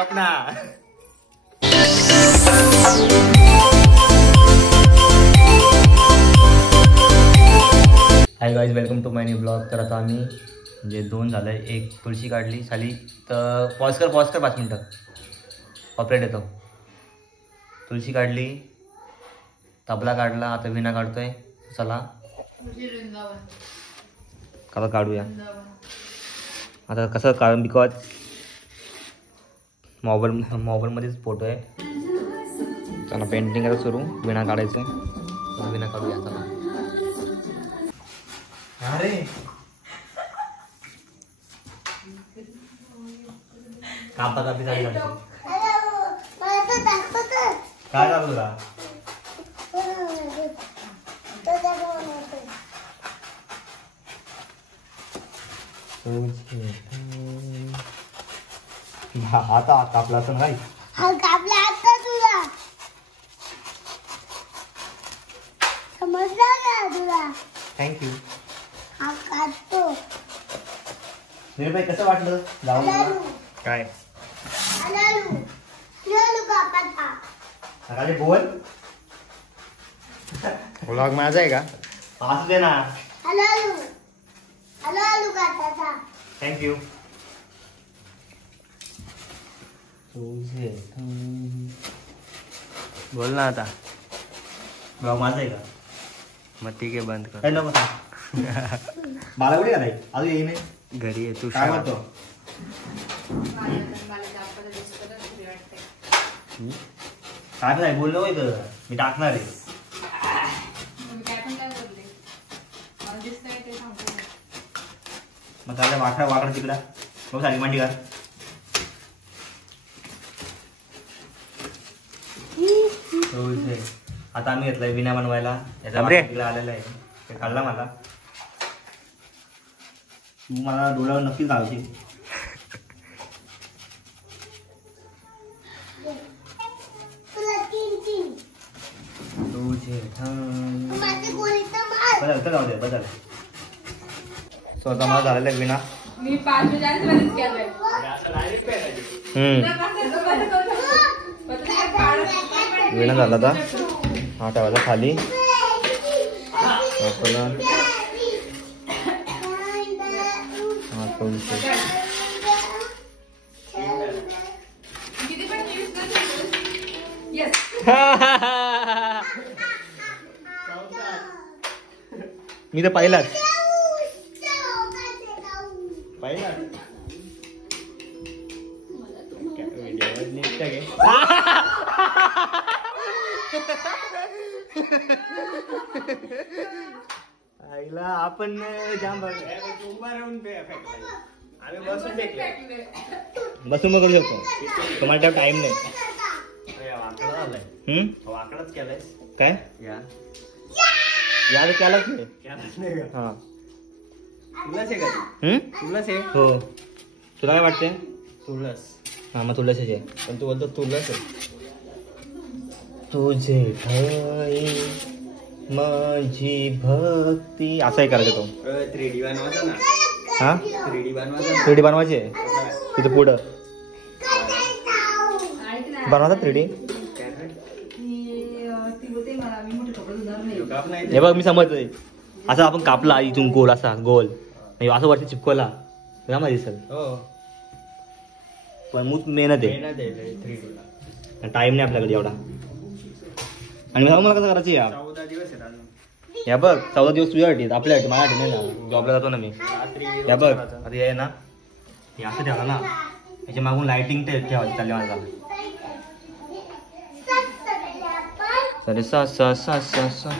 गप ना. Hi guys, welcome to my new blog. तर आता आम्ही म्हणजे 2 झालं, एक तुळशी काढली साली. तर पॉज कर 5 मिनटं, ऑपरेट येतो. तुळशी काढली, तबला काढला, आता विणा काढतोय. चला का काढूया आता. कसं कारण बिकॉज मोबाईलमध्येच फोटो आहे. चला पेंटिंग करायचं सुरू, विणा काढायचं. विणा काढूया चला. अरे कापा कापी झाली. काय झालं तुला? आता कापला असं नाही. कापला आता तुला समजलं का तुला? थँक्यू. हा काढतो. भाई कसं वाटलं जाऊन? काय सकाळी बोल. व्लॉग माझा आहे का? असू दे ना. थँक्यू. बोल ना आता. ब्लॉग माझा आहे का? मग ठीक आहे, बंद कर. नको मला कुठे घालाय अजून येई नाही. घरी आहे. तू काय म्हणतो? टाक नाही बोल नको इथं, मी टाकणार आहे. मग त्याला वाकड तिकडा बघ साडी मांडी घाल. आता आम्ही घेतलाय विना बनवायला. याचा तिकडे आलेला आहे, ते काढला मला. तू मला डोळ्यावर नक्कीच घालशील. बदल स्वतः मला झालेला विना. विना झाला आता. हा ठेवायचा खाली. मी तर पाहिलाच. आईला आपण जाम बसून मग करू शकतो. तुम्हाला टाइम नाही. वाकडाच केलाय काय? यार केलाच नाही. हा तुलाच आहे का? तुलाच आहे. हो. तुला काय वाटते? तुळस. हा मग तुळस आहे. पण तू बोलतो तुळस आहे. तुझे ठाई माझी भक्ती असं आहे करायचं. तो 3D बनवायचा ना. हा 3D बनवायची आहे तिथे पुढं बनवतात 3D. हे बघ मी समजतोय. असं आपण कापला इथून गोल, असा गोल असं वरती चिपकवला तुला माहिती दिसेल. पण मूत मेहनत आहे. टाइम नाही आपल्याकडे एवढा. आणि मला कसं करायचं यार. 14 दिवस या बघ. 14 दिवस तुझ्यासाठी, आपल्यासाठी, माझ्यासाठी नाही ना. जॉबला जातो ना मी. या बघ आता हे ना, हे असं ठेवलं ना, याच्या मागून लाइटिंग ठेवायची चालली माझा. सरे सा सा सा सा सा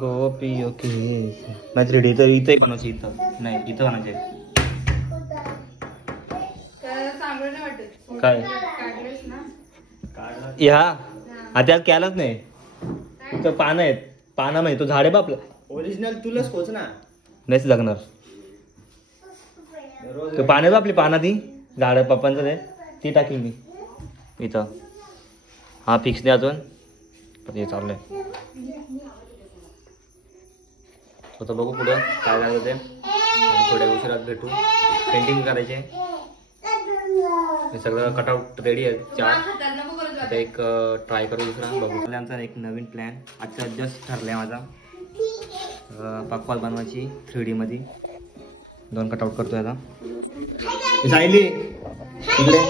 गोपी ओके. नाही 3D तर इथं बनवायचं. इथं नाही, इथं बनायचे. काय ह्या त्यात केलाच नाही. इथं पानं आहेत. पाना माहिती तो झाड आहे बापला. ओरिजिनल तुलाच पोच ना. नाहीच लागणार. तो पानं आपली पाना ती झाड पप्पांचं ते ती टाकील मी इथं. हा फिक्स नाही अजून, पण हे चाललंय. आता बघू पुढं काय झालं ते. थोड्या उशिरात भेटू. पेंटिंग करायचे. हे सगळं कटआउट रेडी आहे. 4 आता एक ट्राय करू दुसरा बघू. आमचा एक नवीन प्लॅन आजचा जस्ट ठरलाय माझा. पकवाल बनवायची 3D मध्ये. 2 कटआउट करतोय आता. सायली इकडे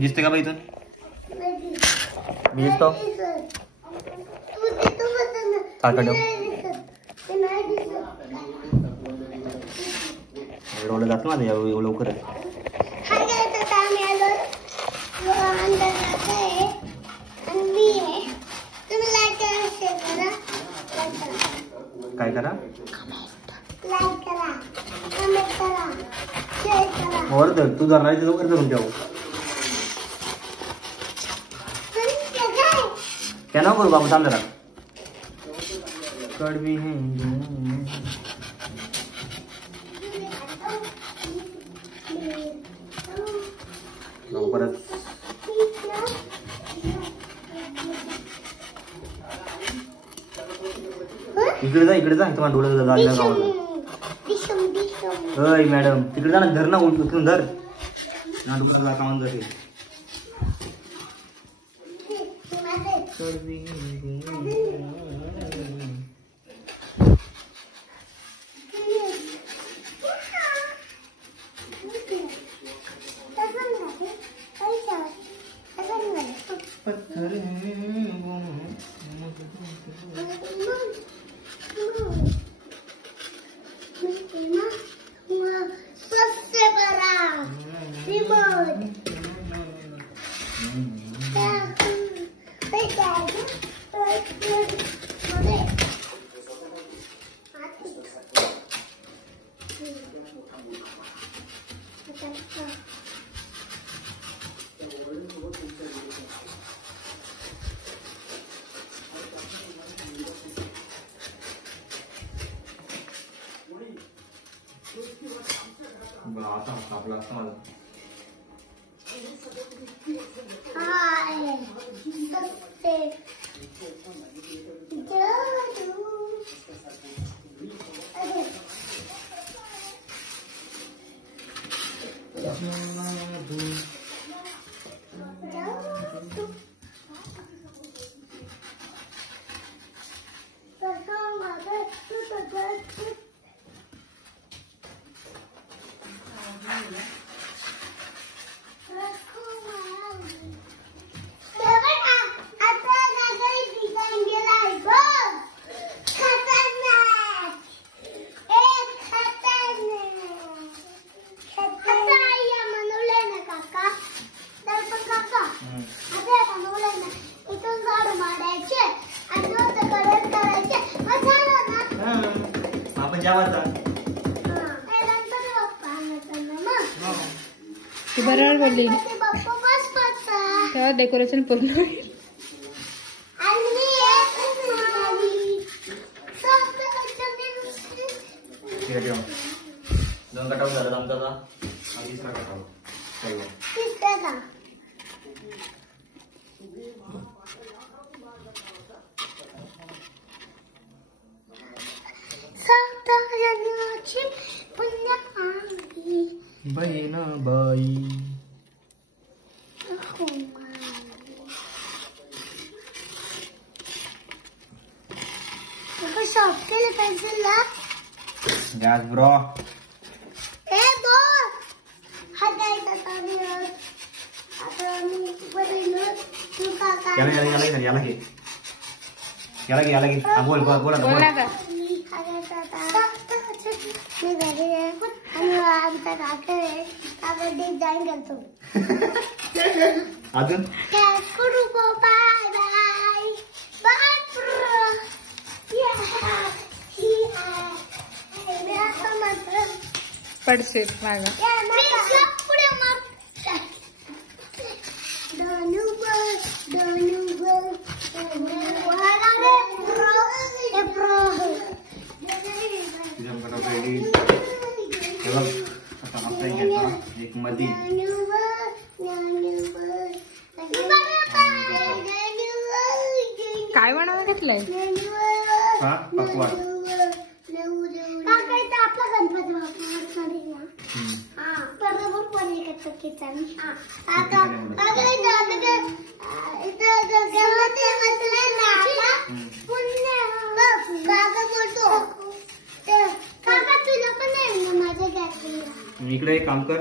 दिसते का बा इथून? मी दिसतो सारखं एवढं जात माझं एवढं लवकर आहे. काय करा वर तू जरा लवकर करून ठेव. क्या ना करू बाबू थांब जरा. कडवी है परत इकडे जा तुम्हाला डोळ्यात गावाला. अय मॅडम तिकडे जा ना. धर ना उचलून धर ना. डोळ्याला कामाला जाते. आपला असं माझं तू बरोबर बोलली. तेव्हा डेकोरेशन पूर्ण होईल. दोन कटाव झाला आमचा. तिसरा कटाव बहीण बाई. शॉप केले पेन्सिलला गॅस ब्रो. ए बोल हा द्यायचा ताबी. आता मी बरीनो तू काका याला घे. बोल बोला का. मी घरी आहे आणि आमचा काका आहे. काका डिझाईन करतो. अजून बाय बाय बाय प्रो. पडशील मागं. एक मधी काय बनवायला घेतलंय? पकवान. आपला गणपती बाप्पा पण एका चुकीचा काका इथं गंगामध्ये बसलाय ना आता पुण्य काका बोलतो काका तुला पण आहे ना माझ्या गॅसला इकडे एक काम कर,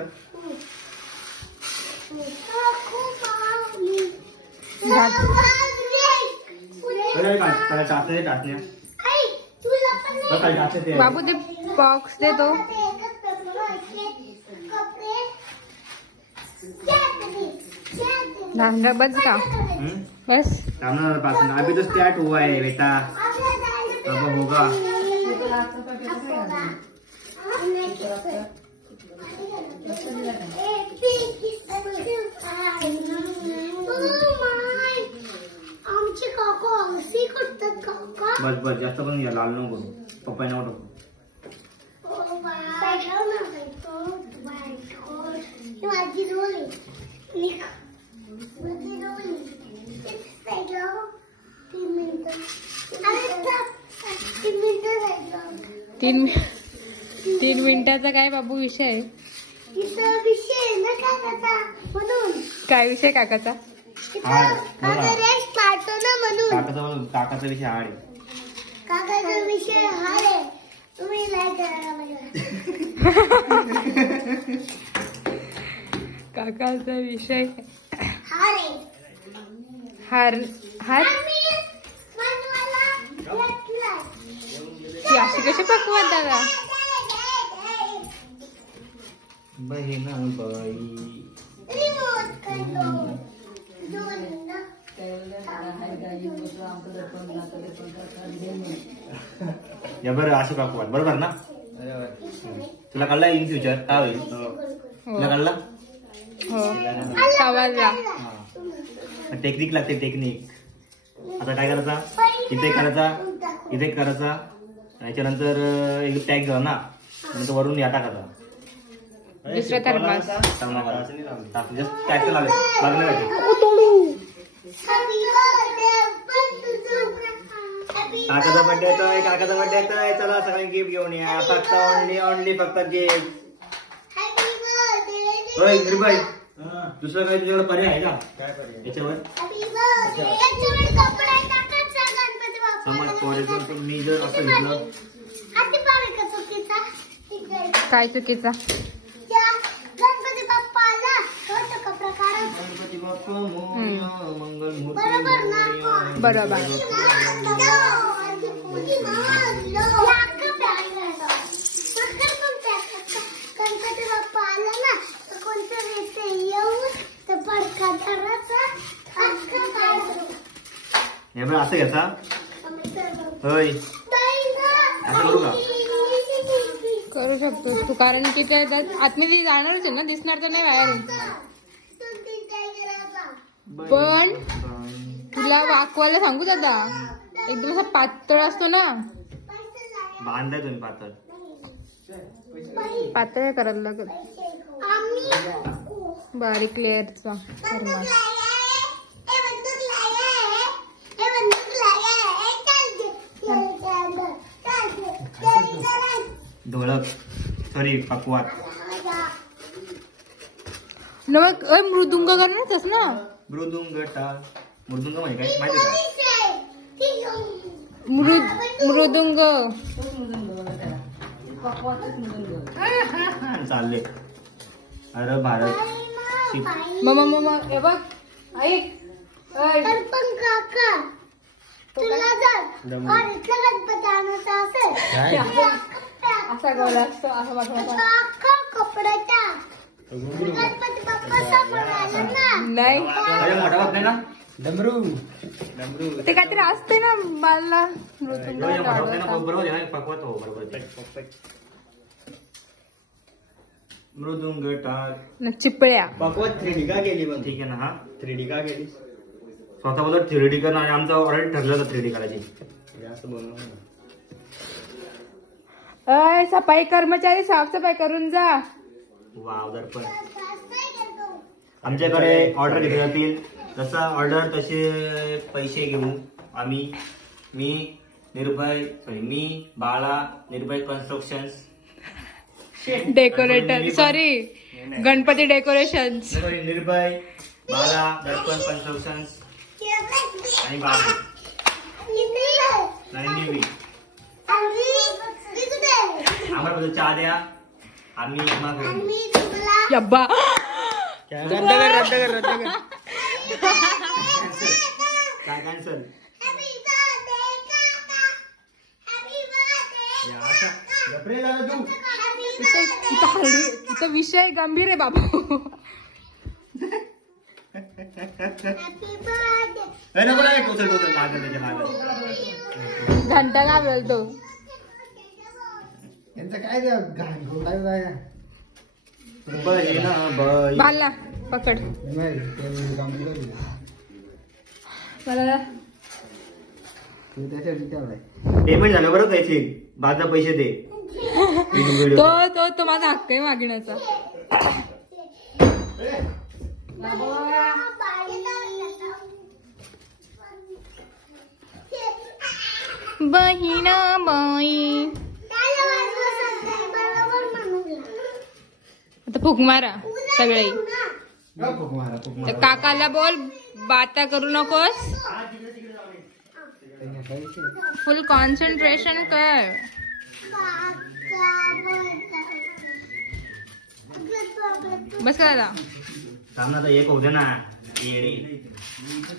टाचण्या बाबू ते बॉक्स दे तो. बस का बस अभी तो स्टार्ट हुआ है बेटा, अब होगा. आमचे काका हसी करतात काका. बस बस जास्त पण घ्या, लाल नको पप्पा नको टाकू. माझी रोल तीन मिनिटाचा काय बाबू विषय? विषय ना काकाचा म्हणून. काय विषय काकाचा? रेस्ट काढतो ना म्हणून. काकाचा विषय हाड आहे. काकाचा विषय हार आहे, तुम्ही लाईक करायला पाहिजे. काकाचा विषय हार आहे. हार हार ती अशी कशी पकवत दादा? बहिणाबाई या बरं अशी पकवान बरोबर ना? तुला कळला इन फ्युचर काय होईल? तुला कळला? हो आवाजला टेक्निक लागते, टेक्निक. आता काय करायचा, इथे करायचा, इथे करायचा, याच्यानंतर एक टॅग झाला ना, नंतर वरून या टाकायचा. दुसरा थर्मास टॅग लागले. काकाचा बर्थडे येतोय, काकाचा बर्थडे येतोय, चला सगळ्यांनी गिफ्ट घेऊन या. फक्त ओनली फक्त गिफ्ट. निर्भय दुसरं काही तुझ्याकडे पर्याय आहे का? काय पर्याय याच्यावर? समज फॉर एक्झाम्पल मी जर असं घेतलं, काय चुकीचा? गणपती बाप्पा आला प्रकार गणपती बाप्पा मोरया, मंगलमूर्ती बरोबर. गणपती बाप्पा आला ना तर कोणत्या वेळेस येऊन तर पडका धराचा हे बघ असं घ्यायचा. होय असं करू का? करू शकतो तू, कारण की ते आतमध्ये जाणारच आहे ना, दिसणार तर नाही बाहेरून. पण तुला वाकवायला सांगू दादा, एकदम असा पातळ असतो ना, बांधाय तुम्ही पातळ पातळ करायला लागत. बारीक लेअरचा थर्मास. ढोलक सॉरी पकवान. मग मृदुंग करणारच ना? मृदुंग टाळ. मृदुंग म्हणजे काय माहिती का? मृदुंग चालले. अरे भारत मम्मा हे बघ ऐक. पण काका तुला जर इथलं गणपती आणायचा असेल असा गोला असतो, असा वाटवा काका कपड्याचा गणपती बाप्पाचा पण आला ना. नाही मोठा बाप नाही ना, डमरू ते काहीतरी असते ना बालला. बरोबर आहे पकवत हो बरोबर. मृदुंग टाळ चिपळ्या पकवत 3D का गेली पण ठीक आहे ना. हा 3D का गेली? स्वतः बोलत 3D करणं आणि आमचं ऑलरेडी ठरलं होतं 3D करायची. असं बोलणं सफाई कर्मचारी साफसफाई करून जा. वाव दर्पण. आमच्याकडे ऑर्डर घेतली जातील, जसा ऑर्डर तसे पैसे घेऊ आम्ही. मी बाळा निर्भय constructions decorator sorry Ganpati decoration. निर्भय, बाला, दर्पण कन्स्ट्रक्शन्स आणि बाबू आणि निवी. आम्हाला चहा द्या, आम्ही यब्बा रद्द कर कॅन्सल. इथं विषय गंभीर आहे बाबू. घंटा का बोलतो बाला पकड मला. पेमेंट झालं बरं त्याची बाजूला पैसे दे. तो माझा हक्क आहे मागण्याचा. बहिणा बाई आता फुक मारा सगळे. काकाला बोल बाता करू नकोस. फुल कॉन्सन्ट्रेशन कर. बस का दादा सामना एक होते ना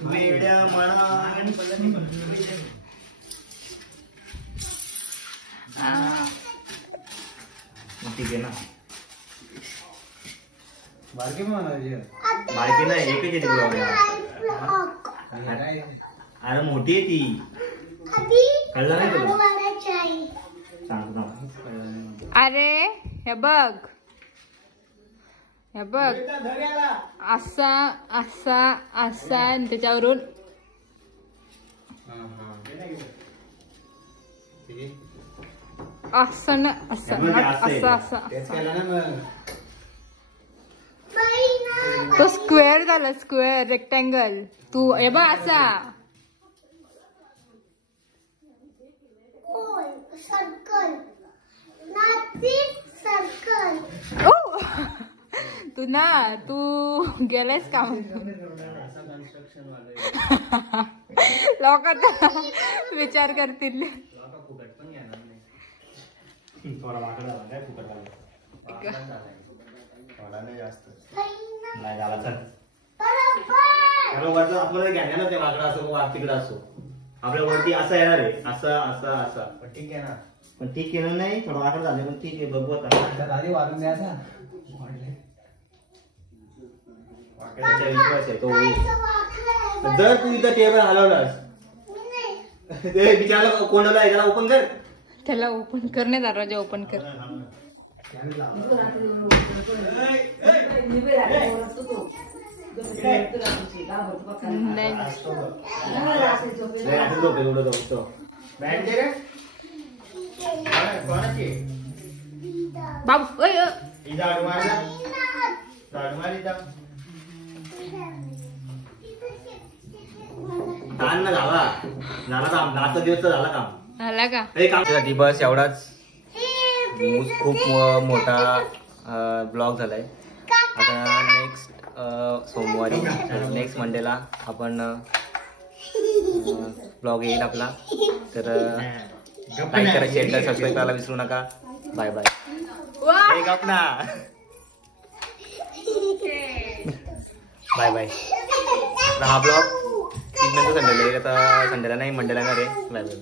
वेड्या म्हणा. ठीक आहे ना बारकी नाही एकच येते. अरे मोठी आहे ती. कळलं नाही तुला सांगतो. अरे हे बघ असा असा असा आणि त्याच्यावरून असं ना असं असं असं. तो स्क्वेअर झाला स्क्वेअर रेक्टँगल. तू हे बघ असा तू गेलायस का लोक विचार करतील. आपल्याला घ्यायला ते वाकडा असो तिकडं असो आपल्या वरती असं येणार आहे. असं असं असं ठीक आहे ना. पण ठीक केलं नाही थोडं वाकडं झालं पण ठीक आहे. बघू आता वाढून द्या. विश्वास आहे तो होईल. जर तू इथं टेबल हलवलास बिचारा कोणाला त्याला ओपन कर. त्याला ओपन कर नाही दरवाजा ओपन कर. बाबू झाला दिवस झाला काम झाला का काम. बस एवढाच खूप मोठा ब्लॉग झालाय. आता नेक्स्ट सोमवारी नेक्स्ट मंडेला आपण ब्लॉग येईल आपला. तर लाईक करा शेअर करा सबस्क्राईब करायला विसरू नका. Bye bye. Bye bye. हा ब्लॉग संडेला येईल. आता संडेला नाही मंडेला नाही रे. Bye bye.